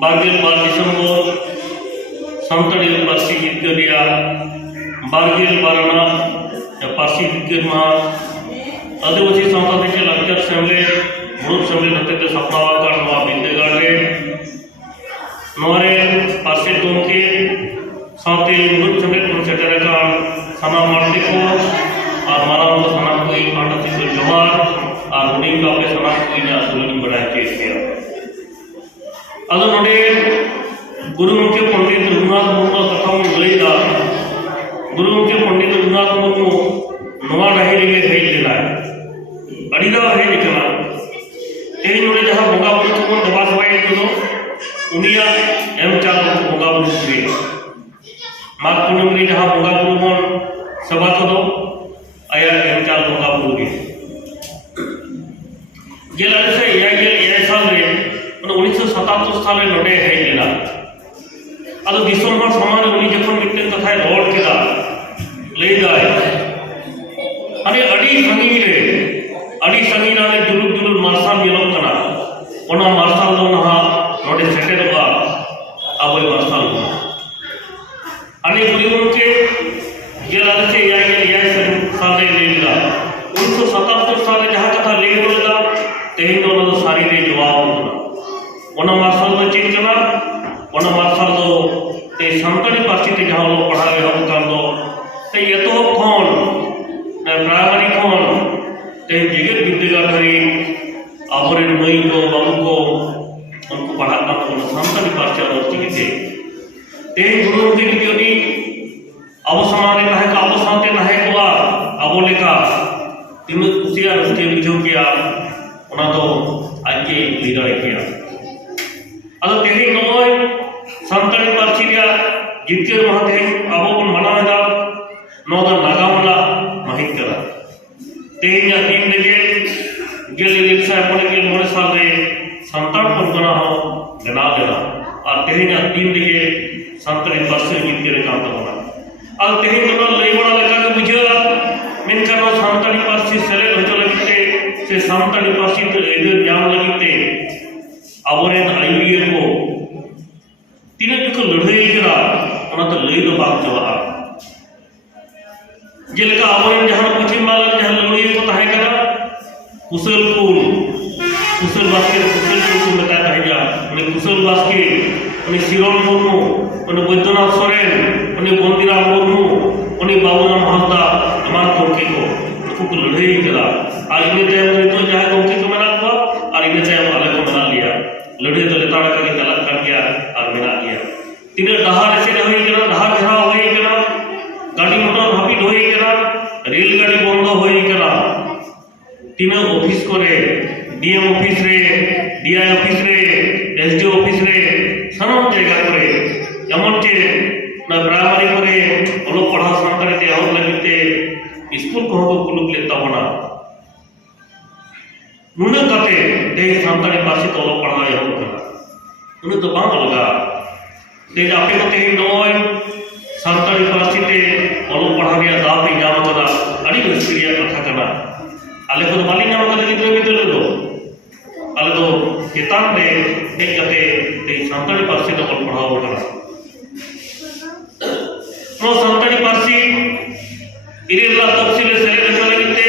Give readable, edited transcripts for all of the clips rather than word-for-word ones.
बारगेल 12 December सानताड़ी Parsi जितकारिया बारगेल 12 Parsi Jitkar माह आदिवासी सावता थेके लाकचार सेमलेद मुरुब सेमलेद हतेते सापड़ाव आकान नोवा बिंदागार रे नोवारे पार्सी गोमके सावते मुरुब सेमलेद खन सेटेर आकान सानाम मारते को और माराम को सानाम को पांडा से जोहार और हुडिंग का पे सानाम को इना सुलनी बड़ाई केस किया अदो नोडे गुरु मुख्य पंडित रघुनाथ मुर्मू कथा लैदा गुरु मुख्य पंडित रघुनाथ मुर्मू नवा डाहिरी में हेज लेना अड़ीदा हेज कना तेज नोडे जहां बोंगा बुरु को दबा सबाई तो उनिया एम चाल बोंगा बुरु के माग पुनमरी जहां बोंगा बुरु बन सभा तो आया एम चाल बोंगा बुरु के गेला से या साल रे 1977 साल रे नोडे हेज लेना अदो दिसोम हर समान उनी जखन मिटन कथा रोड केदा लैदाय अने अड़ी संगी रे जुलुक मार्शल येलोक कना ओना मार्शल दो नहा नोडे सेटेरबा आबोय मार्शल अने गुरुगुम के गेला से या साल रे लैदा 1977 साल रे जहां कथा ले होदा तेहिन ओना दो सारी रे जवाब ओना मार्शल दो चेक कना ओना मार्शल दो ते सानताड़ी पार्सी ते जहां लो पढ़ा रे हम कान दो ते यतो फोन प्राइमरी फोन ते जेगेत विद्यागार धरी आबरे नई को बाबू को उनको पढ़ा का तो सानताड़ी पार्सी और चिकिते ते गुरु के कियोनी अब समाने कहे का अब साथे नहे को अब लेका तिन कुसिया रस्ते बुझो किया ओना तो आज के लीडर किया अदो तेरी नोय सानताड़ी पार्सी रे जितकेर माहते अब बन मनावेदा नोदा नागामला माहित करा तेहिया दिन लगे गेल इलेक्शन पड़े के मोरे साल रे सानताड़ परगना हो बना देना और तेहिया दिन लगे सानताड़ी पार्सी जितकेर काम तबना और तेहिया तो लई बड़ा लगा के बुझेला मेनखान सानताड़ी पार्सी सेलेक्ट होतो लगिते से सानताड़ी पार्सी तो एदर जाम लगिते आबोरे आईबीए को तीन जो लड़ाई करा ओना तो लई दो बात जवा जेलका आबोरे जहां पश्चिम बांग्ला जहां लड़ाई को ताहे करा कुशल बास्के को बता ताहे जा उनी कुशल बास्के उनी सिरोन मुर्मू उनी बैद्यनाथ सोरेन उनी बंदिराम मुर्मू उनी बाबूराम हासदा एमान गोमके को लड़ाई करा और इने तायम तो जहां गोमके को मना को और इने तायम आले को मना लिया लड़ाई तो लेताड़ा का गलत कर गया और मेरा गया तीन डहार से होई करा डहार घेराव होई करा गाड़ी मोटर हापिट होई करा रेल गाड़ी बंद होई करा तीन ऑफिस करे डीएम ऑफिस रे डीआई ऑफिस रे एसडीओ ऑफिस रे सानाम जायगा करे एमन के ना प्राइमरी करे ओलो पढ़ा सानताड़ी ते और लगिते स्कूल को कुलुक लेता बना नुने कते दे सानताड़ी पार्सी तो ओलो पढ़ा या करा नुने तो बांग लगा ते आपे को ते नोय सानताड़ी पार्सी ते ओलो पढ़ा रे दाव पे नाम कदा अड़ी रस्किया कथा कना आले को बाली नाम कदा गिद्रे बिदल दो आले तो केतान रे एक कते ते सानताड़ी पार्सी तो ओलो पढ़ाव करा नो सानताड़ी पार्सी इरेला तफसील सेले चले गिते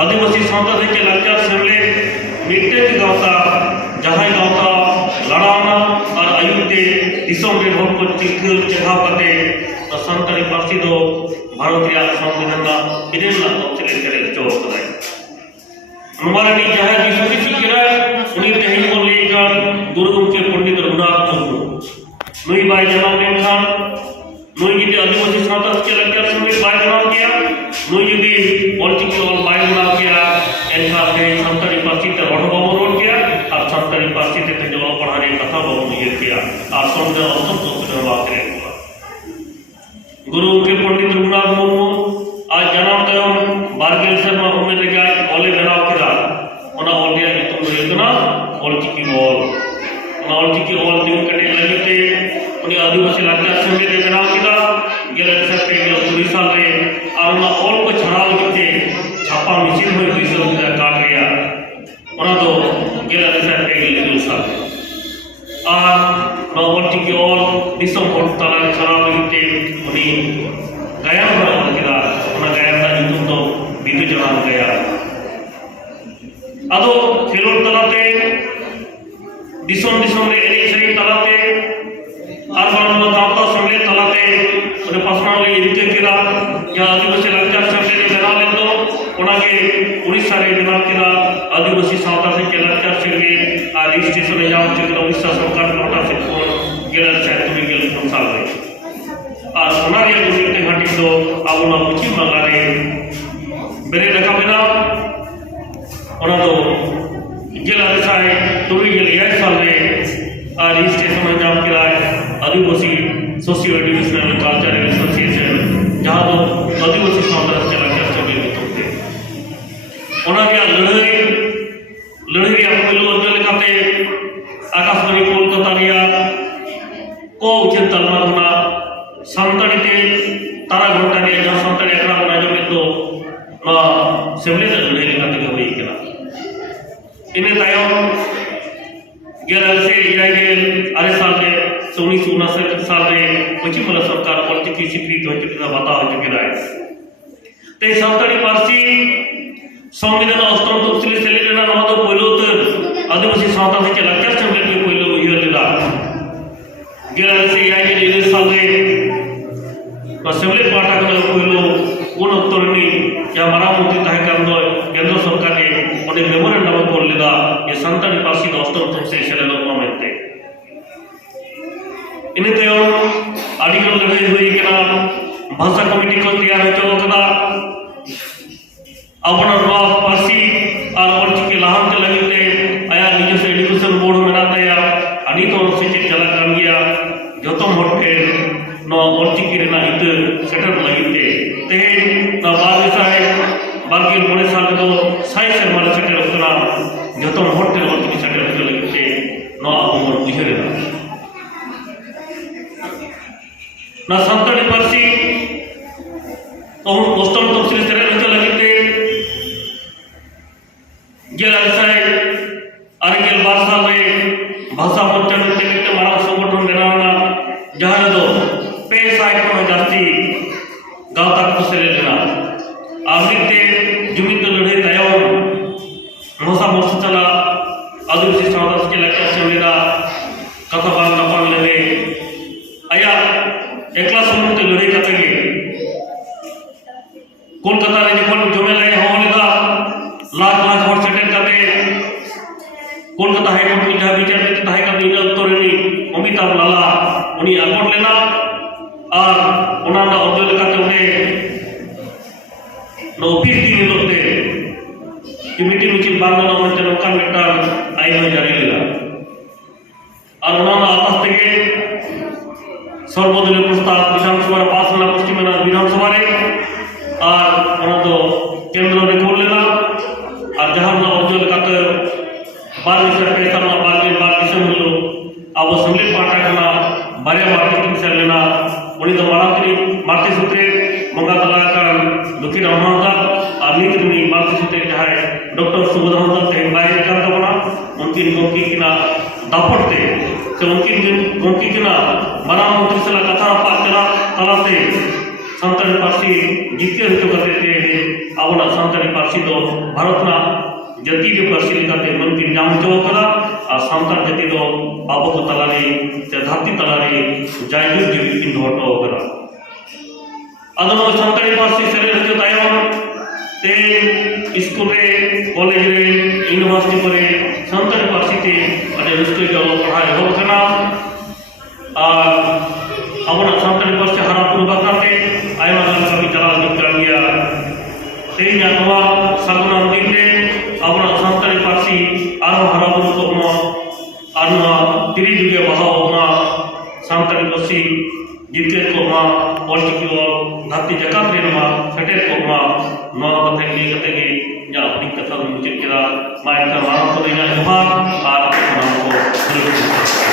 आदिवासी सावता थेके लाकचार सेमले मिटते गावता जहां गावता लड़ावना और आयुते दिसोम रे हक को चिखल चढ़ाव कते तो सानताड़ी पार्सी दो भारत रे संविधान ना इरेला तफसील सेले चोर कराय हमारा नी जहां दिसुरी चिकरा उनी तेही को लेकर गुरु के पंडित रघुनाथ मुर्मू नई बाई जनाब खान नई जी आदिवासी सावता के लाकचार सेमले बाई जनाब किया नई जी ऑलचिकी ऑल बाई जनाब किया एनका से सानताड़ी पार्सी ते रोड बाबू रोड किया और सानताड़ी पार्सी ते जो पढ़ाने कथा बाबू ये किया और समझ औसत तो बात रे गुरु के पंडित रघुनाथ मुर्मू आज जनाब तयम बारगेल शर्मा होमे लगा ओले बनाव किया ओना ऑल दिया तुम इतना ऑलचिकी ऑल ओना ऑलचिकी ऑल दिन कटे लगते उनी आदिवासी लाकचार सेमले ते बनाव किया गेला सर पे गेला 2 साल रे और ओना ऑल को छड़ाव करते छापा मशीन में 200 रुपया काट गया ओना तो गेला सर पे गेला 2 साल और ऑलचिकी ऑल दिसम हर तला छड़ा लगे उनी गायन बना किदा गायन ᱧᱩᱛᱩᱢ ᱫᱚ ᱵᱤᱫᱩ ᱪᱟᱸᱫᱟᱱ ᱜᱟᱭᱟᱱ ᱟᱫᱚ ᱠᱷᱮᱞᱳᱰ ᱛᱟᱞᱟᱛᱮ दिसम दिसम रे एने सेरी तलाते आर बांगला गावता संगले तलाते ओने पासना ले इते केदा या आदिवासी लक्चर संगले बना ले तो ओनागे उड़ीसा रे बना केदा आदिवासी सावता से के लक्चर संगले आ रजिस्ट्रेशन रे जाम के उड़ीसा सरकार कोटा से को गेला से तुमी गेल संसार रे आ सोना रे गुनिते घाटी दो आबुना पश्चिम बांगला रे बेरे रखा बिना ओना दो गेला साय तुमी गेल या साल रे आ रजिस्ट्रेशन में जाम के आदिवासी सोशियो एजुकेशनल कल्चरल एसोसिएशन जहां दो आदिवासी समाज चला चर्चा में होते ओना के लड़ाई रे पहलो अंजल लेकाते आकाशवाणी कोलकाता रिया को उचित तलमा होना संताड़ी के तारा घंटा रे जहां संताड़ी एकरा बना जो में तो सेमले लड़ाई लेकाते होई केना इने तायम गेल से इयागेल अरे साल रे 1959 साल रे पश्चिम बंगाल सरकार ऑलचिकी स्वीकृत हो चुकी बाता हो चुकी है ते सावताड़ी पार्सी संविधान अष्टम तफसिल सेलेना नवा दो पहलो तर आदिवासी सावता से लक्चर संगले के पहलो इयर लेदा गेल से इयागेल 1 साल रे असेंबली पार्टा के पहलो उन उत्तरनी या मरामती ताहे कर दो केंद्र सरकार ने ओने मेमोरेंडम को लेदा ये संताड़ी पार्सी अष्टम तफसिल सेलेना मामते इने तयो आर्टिकल लड़ाई हुई केना भाषा कमिटी को तैयार हो कदा अपना नवा पार्सी और ऑलचिकी लाहांत लगिते आया निजे से एजुकेशन बोर्ड मेनाते या अनि तो से चला कर गया जतम होटे नो ऑलचिकी रेना इत सेटर लगिते ते ना बाविसाय बारगिल मोने साल तो साई शर्मा सेटर उतना जतम होटे ऑलचिकी सेटर लगिते नो अमर उजरेना ना संताड़ी पार्सी तो अष्टम तफसिल सेलेना लगिते गेल साय आरगेल 12 साल रे भाषा मोर्चा ते मारा संगठन बनावना जहां दो पे साय को जास्ती गावता को सेलेना आमिते जुमित लड़े तायम भाषा मोर्चा चला आदिवासी समाज के लक्ष्य सेलेना कथा बात नपान लेवे आया एकला समूह लड़े कते कोलकाता रे जखन जमेला हो लेदा लाख लाख हर सेटेल करते कोलकाता हाई कोर्ट में जहां विचार में ताहे का दिन उत्तरनी अमिताभ लाला उनी अकोट लेना और ओना ना उद्योग लेकाते उन्हें नौकरी दिन लोते कि मीटिंग में बांगला में नौका मिटार आई हो जारी लेगा और ओना ना आतास থেকে सर्वदलीय प्रस्ताव विधानसभा पास होना पश्चिम विधानसभा रे और ओना तो केंद्र में खोल लेना और जहां ना उद्योग लेकाते बार विषय के सामना बार विषय मिलो अब असेंबली पार्टा करना बारे मार्केटिंग से लेना उन्हीं तो मारती सूत्रे मंगा तला का दुखी रहना और नीति में मारती सूत्रे जहाँ डॉक्टर सुबोधानंद से बाहर कर दबना उनकी गोकी की ना दापड़ते से उनकी गोकी की ना मना मंत्री से कथा पास चला तला से संताड़ी पार्सी जितने रुचो करते थे अब ना संताड़ी पार्सी तो भारत ना जति के पार्सी लेकाते मंत्री नाम जो करा और संतान जति तो बाबू को तलारे से धरती तलारे जायजू जीवित ढोटो करा अदनो संताड़ी पार्सी सेले रचो तायम ते स्कूल रे कॉलेज रे यूनिवर्सिटी करे संताड़ी पार्सी ते अने रुस्ते जो पढ़ाई हो कना और अपना संताड़ी पार्सी हरापुर बाकाते आयमा कभी चला कर गया ते नवा सगुना दिन रे अपना संताड़ी पार्सी आरो हरापुर को आरमा तिरी जुगे बहावमा संताड़ी पार्सी जिते को ऑलचिकी धरती जगत रेनमा सेटेल को नवा कथे ले कते के या अपनी कथा मुझे केरा माय का मानो तो देना जवाब और नाम को